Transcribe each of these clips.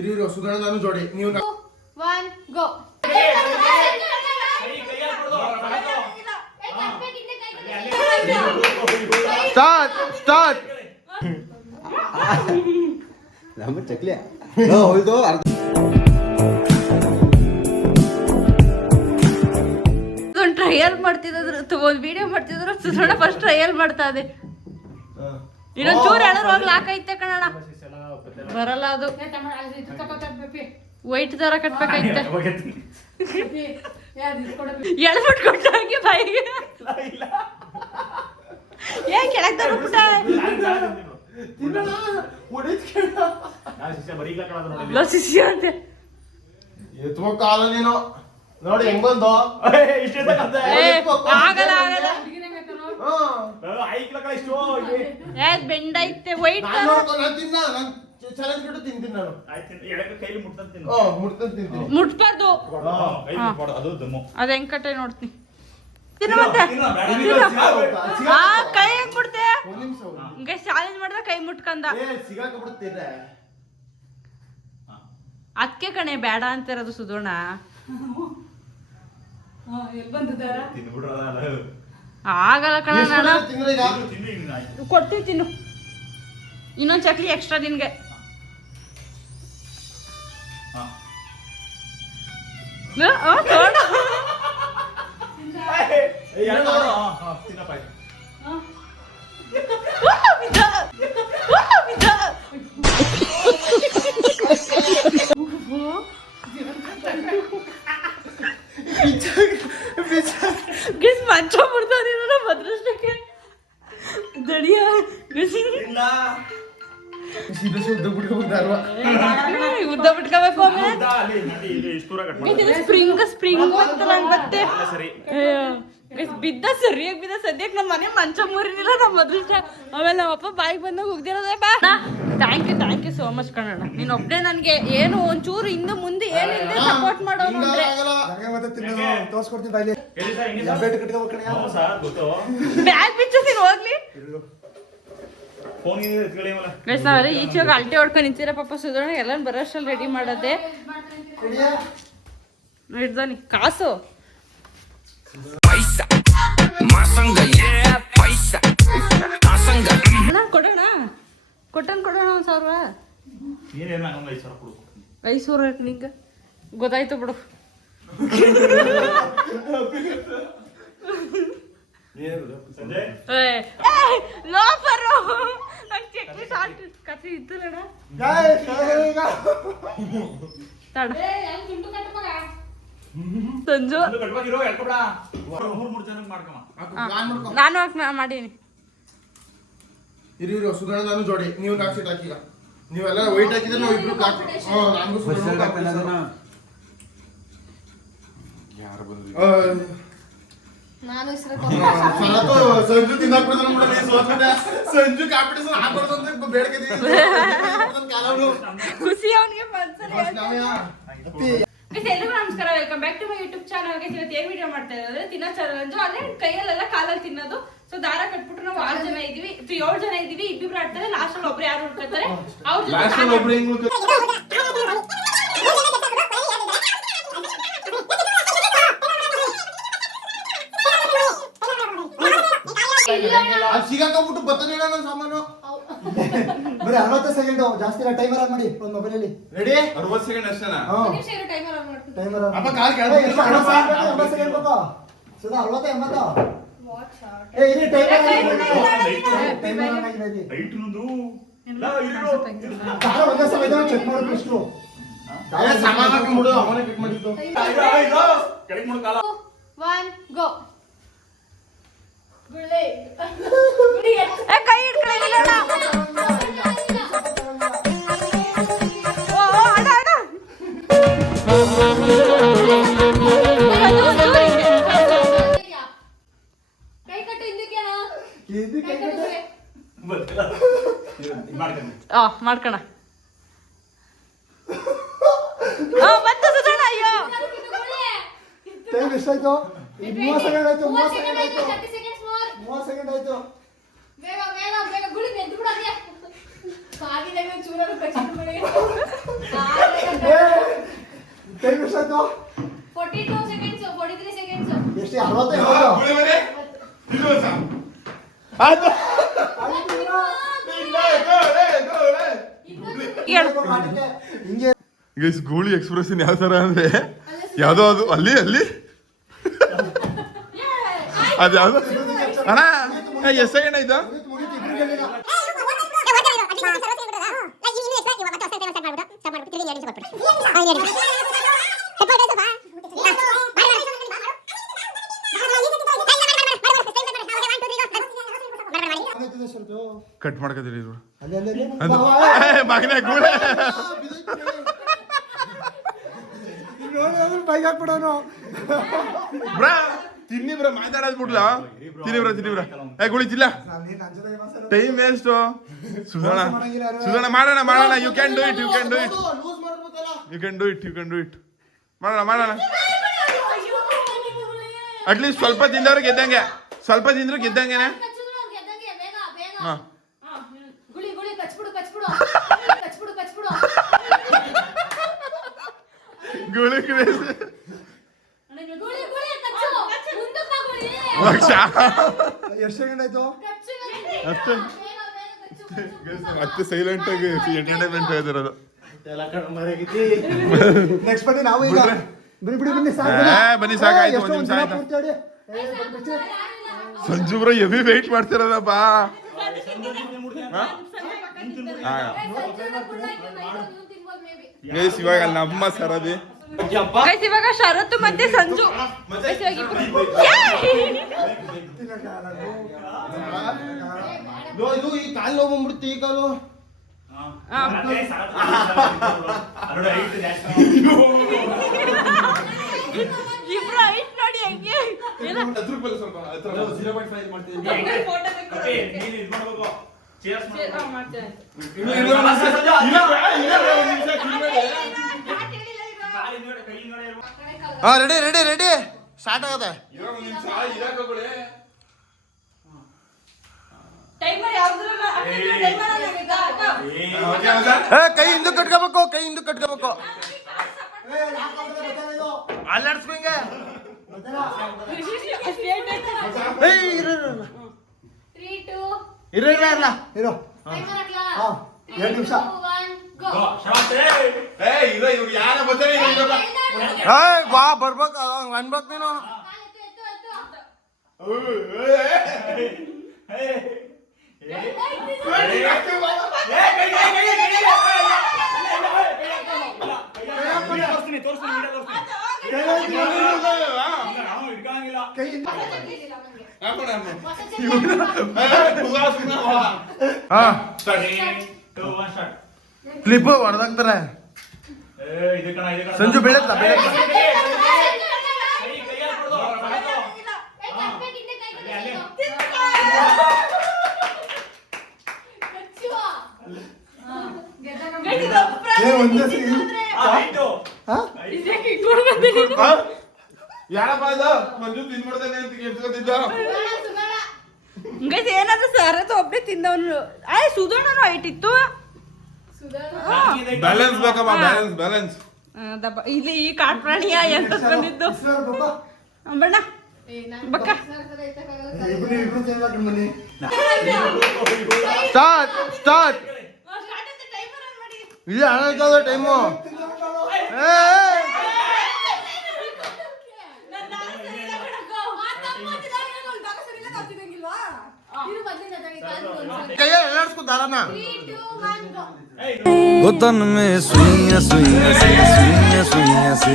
ಇರು ಸುಧಾ ನಾನು ಜೋಡಿ ನೀವು 1 ಗೋ ಸ್ಟಾರ್ಟ್ ನಮ್ಮ ಚಕ್ಲಿ ಹೋಯ್ತು ಒಂದು ಟ್ರಯಲ್ ಮಾಡ್ತಿದ್ರು ಒಂದು ವಿಡಿಯೋ ಮಾಡ್ತಿದ್ರು ಸುಧಾ ಫಸ್ಟ್ ಟ್ರಯಲ್ ಮಾಡ್ತಾ ಇದೆ ಇನ್ನೊಂದು ಚೂರು ಎಳರೋಗ್ಲಿ ಹಾಕೈತೆ ಕಣಣ್ಣ ಬರಲ್ಲ ಅದು ವೈಟ್ ತರ ಕಟ್ಬೇಕೈತೆ ಎಳ್ಬಿಟ್ಟು ಕೊಟ್ಟಾಗೆ ಬಾಯಿಗೆ ಏನ್ ಕೆಳಗ್ ತಗೊಂಡ್ಬಿಟ್ಟ ಶಿಷ್ಯ ಅಂತೆ ಎತ್ಕೋ ಕಾಲ ನೀನು ನೋಡಿ ಹೆಂಗ್ ಬಂದು ಆಗಲ್ಲ ಆಗಲ್ಲ ಬೆಂಡ್ ಐತೆ ವೈಟ್ ಮುಟ್ಬಾರ್ದು ಅದ ಹೆಂಗ್ ಕಟ್ಟೆ ನೋಡ್ತೀನಿ ಕೈ ಹೆಂಗ್ ಬಿಡ್ತೆ ಹಿಂಗ ಚಾಲೆಂಜ್ ಮಾಡಿದ್ರೆ ಕೈ ಮುಟ್ಕಂದ ಅದಕ್ಕೆ ಕಣೆ ಬೇಡ ಅಂತಿರೋದು ಸುಧೋಣ ಆಗಲ್ಲ ಕಣ ನಾನು ಕೊಡ್ತೀವಿ ತಿನ್ನು ಇನ್ನೊಂದ್ ಚಕ್ಲಿ ಎಕ್ಸ್ಟ್ರಾ ನಿನ್ಗೆ ಮಂಚ ಬಿಡ್ತಾನೆ ಭದ್ರಷ್ಟಕ್ಕೆ ದಡಿಯ ಉದ್ದ ಬಿಟ್ಕೋಬೇಕು ಸ್ಪ್ರಿಂಗ್ ಸ್ಪ್ರಿಂಗ್ ಅಂತ ನಂಗೆ ಮತ್ತೆ ಬಿದ್ದ ಸರಿಯಾಗಿ ಬಿದ್ದ ಸದ್ಯಕ್ಕೆ ನಮ್ಮ ಮನೆ ಮಂಚ ಮುರಿದಿಲ್ಲ ನಮ್ಮ ಅದೃಷ್ಟ ಆಮೇಲೆ ನಮ್ಮಪ್ಪ ಬಾಯಿಗೆ ಬಂದಾಗ ಹೋಗ್ದಿರೋದೇ ಬಾ ಥ್ಯಾಂಕ್ ಯು ಸೋ ಮಚ್ ಕಣಣ್ಣ ನೀನು ಒಬ್ಬನೇ ನನಗೆ ಏನು ಒಂಚೂರು ಹಿಂದೆ ಮುಂದೆ ಏನಿದೆ ಸಪೋರ್ಟ್ ಮಾಡೋನು ಅಂದ್ರೆ ಬ್ಯಾಗ್ ಬಿಚ್ಚಿಸ್ತೀನಿ ಹೋಗ್ಲಿ ನಾವೆಲ್ಲ ಈಚೆಗೆ ಅಲ್ಟೆ ಹೊಡ್ಕೊಂಡು ನಿಂತಿರ ಪಾಪ ಸುಧೋಣ ಎಲ್ಲ ಬರೋಷ್ಟಲ್ಲಿ ರೆಡಿ ಮಾಡೋದೆ ಹಿಡ್ದಾನಿ ಕಾಸು ಕೊಡೋಣ ಕೊಡೋಣ 1,000 500 ನಿಂಗ ಗೊತ್ತಾಯ್ತು ಬಿಡು ಲೋಫರು ಚಕ್ಲಿ ಶಾರ್ಟ್ ಕಥೆ ಇದ್ದಲ್ಲಣ್ಣ ಸಂಜು ನಾನು ಮಾಡೀನಿ ಇರು ಸುಧಾ ನಾನು ಜೋಡಿ ನೀವು 4 ಸೀಟ್ ಹಾಕಿಲ್ಲ ನೀವೆಲ್ಲ ವೈಟ್ ಹಾಕಿದ್ರೆ ನಾವು ಇಬ್ರು ಯಾರು ಬಂದ್ರು ನಾನು ಸಂಜು ಸಂಜು ಕಾಂಪಿಟೇಷನ್ ಆಗ್ಬಾರ್ದು ಅಂತ ಬೇಡಿಕೆ ಖುಷಿ ಅವನಿಗೆ ಎಲ್ರಿಗೂ ನಮಸ್ಕಾರ welcome back to my YouTube channel ಗೆ ಇವತ್ತು ಏನ್ ವಿಡಿಯೋ ಮಾಡ್ತಾ ಇರೋದ್ರೆ ತಿನ್ನೋ ಚಾಲೆಂಜ್ ಅದೇ ಕೈಯಲ್ಲೆಲ್ಲ ಕಾಲಲ್ಲಿ ತಿನ್ನೋದು ಸೊ ದಾರ ಕಟ್ಬಿಟ್ಟು ನಾವು 6 ಜನ ಇದೀವಿ 7 ಜನ ಇದೀವಿ ಇಬ್ಬಿಬ್ರು ಆಡ್ತಾರೆ ಲಾಸ್ಟ್ ಅಲ್ಲಿ ಒಬ್ರು ಯಾರು ಉಳ್ಕೊತಾರೆ ಅವ್ರ ಸಿಗಾಕೊಂಡ್ಬಿಟ್ಟು ಬರ್ತಾನೆ ನನ್ನ ಸಾಮಾನು ಬರೀ 60 ಸೆಕೆಂಡ್ ಜಾಸ್ತಿ ಟೈಮರ್ ಆನ್ ಮಾಡಿ ಒಂದು ಮೊಬೈಲ್ ಅಲ್ಲಿ ರೆಡಿ 60 ಸೆಕೆಂಡ್ ಅಷ್ಟೇನಾ ಟೈಮರ್ ಆನ್ ಮಾಡ್ತೀನಿ ಟೈಮರ್ ಅಪ್ಪ ಕಾಲ್ ಕೆಳಗೆ 80 ಸೆಕೆಂಡ್ ಬೇಕಾ ಸದಾ 60 80 ಏ ಇದು ಟೈಮರ್ ಆಗಿ ರೈಟ್ ನಂದು ತಾರ ಒಂದೇ ಸಮಯದ ಚೆಕ್ ಮಾಡೋದು ಇಷ್ಟು ಸಾಮಾನು ಮುಡು ಅವನೇ ಪಿಕ್ ಮಾಡಿದ್ದು ಕೆಳಗೆ ಮುಡು ಕಾಲ 1 ಗೋ ಗುಳ್ಳೆ ಕೈ ಹಿಡ್ಕೊಳ್ಳೋಣ ಓ ಅಡ ಕೈ ಕಟ್ಟು ಹಿಂದಕ್ಕೆ ಮಾಡ್ಕಣ ಬಂತು ಸುಧಣ್ಣ ಅಯ್ಯೋ ಟೈಮ್ ಎಷ್ಟಾಯ್ತು 30 ಸೆಕೆಂಡ್ ಆಯ್ತು 30 ಸೆಕೆಂಡ್ ಆಯ್ತು ಟೈಮ್ ಎಷ್ಟಾಯ್ತು 42 seconds, 43 seconds. ಎಷ್ಟು 60 80 ಗುಳಿ ಮನೆ ತಿನ್ನು ಸಾ ಆಯ್ತು ಹಿಂಗೆ ಗೈಸ್ ಗೋಳಿ ಎಕ್ಸ್ಪ್ರೆಷನ್ ಯಾವ ತರ ಅಂದ್ರೆ ಯಾವ್ದೋ ಅದು ಅಲ್ಲಿ ಅಲ್ಲಿ ಅದು ಯಾವ್ದು ಅಣ್ಣ ಎಷ್ಟು ಸೆಕೆಂಡ್ ಆಯ್ತು ಮುಗೀತು ಇಬ್ರಿಗೆಲ್ಲ ಕಟ್ ಮಾಡ್ಕೋತೀರಿ ಅಲ್ಲಿ ಅಲ್ಲಿ ಮಗನೇ ಗೂಳೆ ನೋಡಿ ಬೈಕ್ ಹಾಕ್ಬಿಡೋನು ಬ್ರಾ ತಿನ್ನಿ ಬ್ರ ಮಾತಾಡೋದು ಬಿಡ್ಲಾ ತಿನ್ನಿ ಬ್ರ ಏ ಗುಳಿ ತಿಲ್ಲ ಟೈಮ್ ವೇಸ್ಟ್ ಸುಧಣ ಮಾಡೋಣ ಯು ಕ್ಯಾನ್ ಡೂ ಇಟ್ ಮಾಡೋಣ ಅಟ್ಲೀಸ್ಟ್ ಸ್ವಲ್ಪ ತಿಂದವ್ರು ಗೆದ್ದಂಗೆ ಗೆದ್ದಂಗೆನೆ ಹಾ ಗುಳಿ ಕಚ್ಬಿಡು ಗುಳಿ ಕ್ರೇಜ್ ಗುಳಿ ಕಚ್ಚು ಮುಂದಕ್ಕೆ ಗುಳಿ ಲಕ್ಷ ಎಷ್ಟು ಸೆಕೆಂಡ್ ಆಯ್ತು ಮತ್ತೆ ಸೈಲೆಂಟ್ ಆಗಿ ಎಂಟರ್ಟೈನ್ಮೆಂಟ್ ಆಗಿರೋದು ನೆಕ್ಸ್ಟ್ ಬನ್ನಿ ನಾವು ಈಗ ಬನ್ನಿ ಬನ್ನಿ ಸಾಕಾಯ್ತು ಒಂದು ನಿಮಿಷ ಆಯ್ತು ಸಂಜು ಬ್ರೋ ಹೆವಿ ವೆಯ್ಟ್ ಮಾಡ್ತಿರೋದಪ್ಪ ಗೈಸ್ ಇವಾಗ ನಮ್ಮ ಸರದಿ ಗೈಸ್ ಇವಾಗ ಶರತ್ತು ಮತ್ತೆ ಸಂಜು ಗೈಸ್ ಇವಾಗ ಇಬ್ರು ಇದು ಈ ಕಾಲು ನೋವು ಬಂದ್ಬಿಡುತ್ತೆ ಈ ಕಾಲು ಇಬ್ರು ಹೈಟ್ ನೋಡಿ ಹೆಂಗೆ ರೆಡಿ ಸ್ಟಾರ್ಟ್ ಆಗದೆ ಕೈ ಹಿಂದಕ್ಕೆ ಕಟ್ಕೋಬೇಕು ಅಲ್ಲಾಡ್ಸ್ಕೊಂಗೆ ಇರೋ ಇರೋ ಎರಡು ನಿಮಿಷ ವಾ ಬರ್ಬೇಕು ಅನ್ಬೇಕು ನೀನು ಕ್ಲಿಪ್ ಹೊಡೆದಾಕ್ತಾರೆ ಸಂಜು ಬೆಳತ್ಲ ಯಾರಪ್ಪ ಇದು ಮಂಜು ತಿನ್ಬಿಡ್ತಾನೆ ಅಂತ ಎತ್ಕೊತಿದ್ದ ಗೈಸ್ ಏನಾದ್ರು ಸರತ್ತು ಒಬ್ಬನೇ ತಿಂದವನು ಸುಧೋಣನು ಹೈಟ್ ಇತ್ತು ಬ್ಯಾಲೆನ್ಸ್ ಬೇಕಮ್ಮ ಬ್ಯಾಲೆನ್ಸ್ ಇಲ್ಲಿ ಈ ಕಾಟ್ ಪ್ರಾಣಿಯ ಎಂತ ಬಂದಿದ್ದು ಬಣ್ಣ ಬಕ್ಕ ಸ್ಟಾರ್ಟ್ ಇಲ್ಲ ಹಣ ಟೈಮು ಕೈಯ ಎಲ್ಲಾಡ್ಸ್ಕೊ ದಾರನ गोतन में सुइया सुइया सुइया सुइया से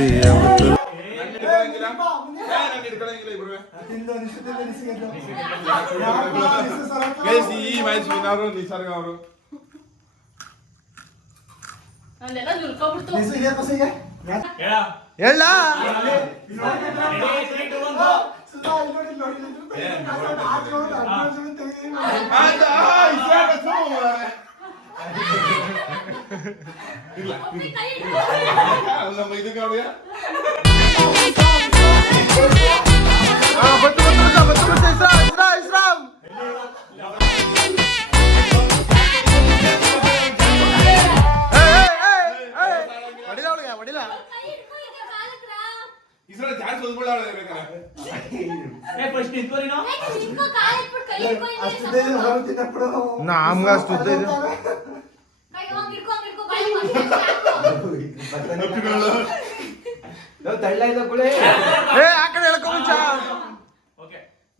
अब ಈ ಮ್ಯಾಚ್ ವಿನ್ನರು ನಿಸರ್ಗ ಅವರು ಹೇಳ ನಮ್ಮ ಇದಕ್ಕೆ ಅವ್ರಿಗೆ ಇಸ್ರಾಮ್ ಕೈ ಹಿಡ್ಕೊ ಹಿಂಗೆ ಅಷ್ಟಿದ್ದೆ ಹೊರಗೆ ತಿನ್ನಕ್ಬಿಡು. ನಮ್ಗೆ ಅಷ್ಟು ಉದ್ದ ಇದೆ. ಕೈ ಹಂಗ್ ಹಿಡ್ಕೊ ಬಾಯಿ ಮಾಡಿ ತಳ್ಳ ಇಲ್ಲ ಗುಳಿ. ಏ ಆ ಕಡೆ ಹೇಳ್ಕೊ ಮುಂಚ.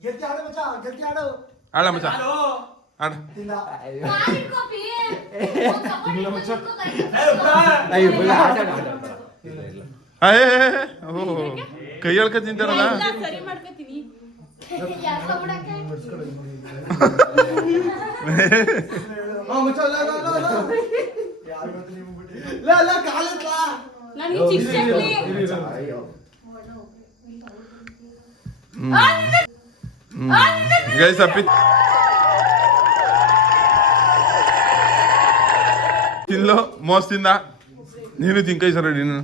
ಗೆಲ್ತಿ ಆಡು ಮಚ್ಚ, ಗೆಲ್ತಿ ಆಡು. ಆಡ ಮಚ್ಚ ಆಡ. ತಿಂದ. ಬಾಯಿ ಹಿಡ್ಕೊ ಪಿ ಒಂದ್ ಸಪೋರ್ಟ್ ಹಿಡ್ಕೊ ಕೈ ಅಯ್ಯೋ ಗುಳಿ ಆಟ ಆಡ. ಕೈ ಹೇಳ್ಕ ತಿಂತಾರಲ್ಲ. ಎಲ್ಲ ಸರಿ ಮಾಡ್ಕೊತೀನಿ. ಯಾಕ ಬಿಡಕ್ಕೆ ಯಾರು ಗೊತ್ತು ನೀವು ಬಿಟ್ಟಿ. ನನಗೆ ಚಿಕ್ಕ ಚಕ್ಲಿ. ಗೈಸ್ ಅಪ್ಪಿ ತಿನ್ಲೋ ಮೋಸ್ ತಿಂದ. ನೀನು ತಿನ್ಕೈ ಸರ್ ನೀನು.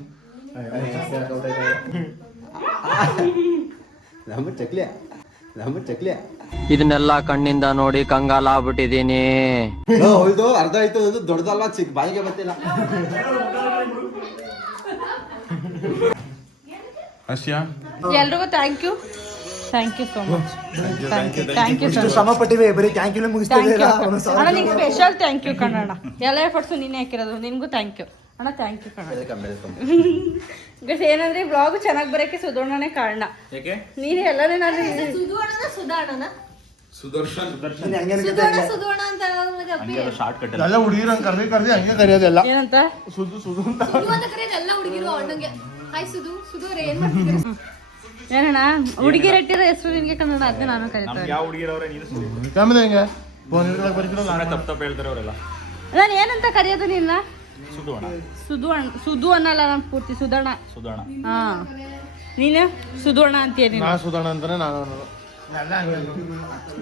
ನಮ್ಮ ಚಕ್ಲಿಯ ಇದನ್ನೆಲ್ಲ ಕಣ್ಣಿಂದ ನೋಡಿ ಕಂಗಾಲ ಆಗ್ಬಿಟ್ಟಿದೀನಿ. ಹೌದು ಅರ್ಧ ಆಯ್ತು. ಅದು ದೊಡ್ಡದಲ್ವಾ ಚಿಕ್ಕ ಬಾಯಿಗೆ ಬರ್ತಿಲ್ಲ. ಅಶ್ಯಾ ಎಲ್ರಿಗೂ thank you so much. Thank you ಇಷ್ಟು ಸರ್. ಶ್ರಮ ಪಟ್ಟಿವೆ, ಬರೀ ಥ್ಯಾಂಕ್ ಯು ಮುಗಿಸ್ತಿದ್ದೀರಾ. ಥ್ಯಾಂಕ್ ಯು ಅಣ್ಣ. ನಿಂಗೆ ಸ್ಪೆಷಲ್ ಥ್ಯಾಂಕ್ ಯು ಕಣಣ್ಣ. ಎಲ್ಲ ಎಫರ್ಟ್ಸು ನೀನೇ ಹಾಕಿರೋದು. ನಿನಗೂ ಥ್ಯಾಂಕ್ ಯು ಅಣ್ಣ. ಥ್ಯಾಂಕ್ ಯು ಕಣ. ಗೈಸ್ ಏನಂದ್ರೆ ಬ್ಲಾಗ್ ಚೆನ್ನಾಗಿ ಬರೋಕ್ಕೆ ಸುಧೋಣನೇ ಕಾರಣ. ನೀನೇ ಎಲ್ಲನೇ ನಾನು ಸುಧೋಣನ ಸುಧಾರಣನ ಸುದರ್ಶನ್ ನೀನ್ ಹೆಂಗೆ ಸುಧೋಣ ಸುಧೋಣ ಅಂತ ಅನ್ನೋದು ಅಪ್ಪಿ. ಎಲ್ಲ ಹುಡುಗಿರಂಗ್ ಕರ್ದಿ ಹಂಗೆ ಕರೆಯೋದೆಲ್ಲ. ಏನಂತ ಸುದ್ದು ಸುದ್ದು ಅಂತ. ಸುಧು ಅಂತ ಕರೆಯೋದು ಎಲ್ಲ ಹುಡುಗಿರು ಅಣ್ಣಂಗೆ. ಹಾಯ್ ಸುಧು. ಸುಧು ಅವ್ರೆ ಏನ್ ಮಾಡ್ತಿದ್ದೀರಿ? ಏನಣ್ಣ ಹುಡುಗಿರ ಇಟ್ಟಿರೋ ಹೆಸರು ನಿನ್ಗೆ ಕನ್ನಡ ಅದನ್ನ ನಾನು ಕರೀತಾರೆ. ಹೆಂಗೆ ನಾನು ಏನಂತ ಕರೆಯೋದು ನಿನ್ನ? ಸುಧು ಅನ್ನಲ್ಲ ನಾನು ಪೂರ್ತಿ ಸುಧಣ. ಹಾ ನೀನು ಸುಧೋಣ ಅಂತೀಯ ನೀನು. ನಾ ಸುಧಾಣ ಅಂತಾನೆ ನಾನು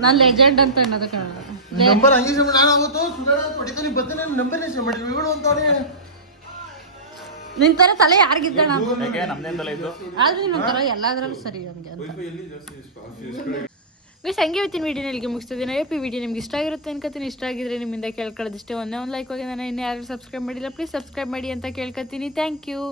ನಾನು ಲೆಜೆಂಡ್ ಅಂತ ಅನ್ನೋದು ಕನ್ನಡ. ನಂಬರ್ ಹಂಗೆ ಸೇವ್ ನಾನು ಅವತ್ತು ಸುಧಾಣ ಅಂತ ಹೊಡಿತಾನೆ ಬರ್ತಾನೆ ನಂಬರ್ನೇ ಸೇವ್ ಮಾಡಿ ಇವಳು ಅಂತವನೇ. ನಿನ್ ತರ ತಲೆ ಯಾರಿಗಿದ್ದಣ? ಆದ್ರೆ ನಿನ್ನೊಂಥರ ಎಲ್ಲಾದ್ರಲ್ಲೂ ಸರಿ ನಮಗೆ ಅಂತ. ಗೈಸ್ ಹಂಗೆ ಇವತ್ತಿನ ವಿಡಿಯೋನ ಮುಗಿಸ್ತಿದ್ದೀನಿ. ಈ ವಿಡಿಯೋ ನಿಮ್ಗೆ ಇಷ್ಟ ಆಗಿರುತ್ತೆ ಅನ್ಕೋತೀನಿ. ಇಷ್ಟ ಆಗಿದ್ರೆ ನಿಮ್ಮಿಂದ ಕೇಳ್ಕೊಳ್ಳೋದಿಷ್ಟೇ. ಒಂದೇ ಒಂದು ಲೈಕ್ ಹೋಗಿ ನಾನು ಇನ್ನು ಯಾರು ಸಬ್ಸ್ಕ್ರೈಬ್ ಮಾಡಿಲ್ಲ ಪ್ಲೀಸ್ ಸಬ್ಸ್ಕ್ರೈಬ್ ಮಾಡಿ ಅಂತ ಕೇಳ್ಕೊತೀನಿ. Thank you.